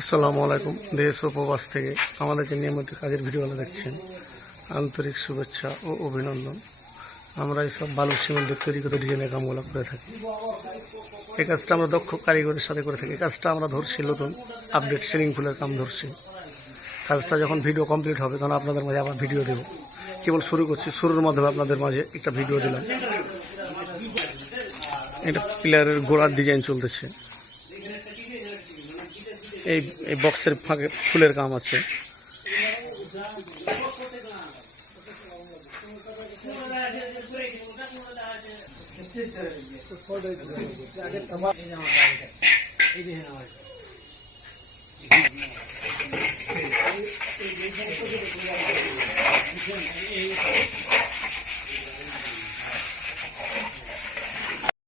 আসসালামু আলাইকুম। দেশ ও প্রবাস থেকে আমাদের যে নিয়মিত কাজের ভিডিওগুলো দেখছেন, আন্তরিক শুভেচ্ছা ও অভিনন্দন। আমরা এইসব বালু সিমেন্ট তৈরি করে ডিজাইনের কামগুলো করে থাকি। এই কাজটা আমরা দক্ষ কারিগরের সাথে করে থাকি। এই কাজটা আমরা ধরছি নতুন আপডেট সিলিং ফুলের কাম ধরছি। কাজটা যখন ভিডিও কমপ্লিট হবে তখন আপনাদের মাঝে আবার ভিডিও দেব। কেবল শুরু করছি, শুরুর মাধ্যমে আপনাদের মাঝে একটা ভিডিও দিলাম। এটা পিলারের গোড়ার ডিজাইন চলতেছে। এই বক্সের ফাঁকে ফুলের কাম আছে।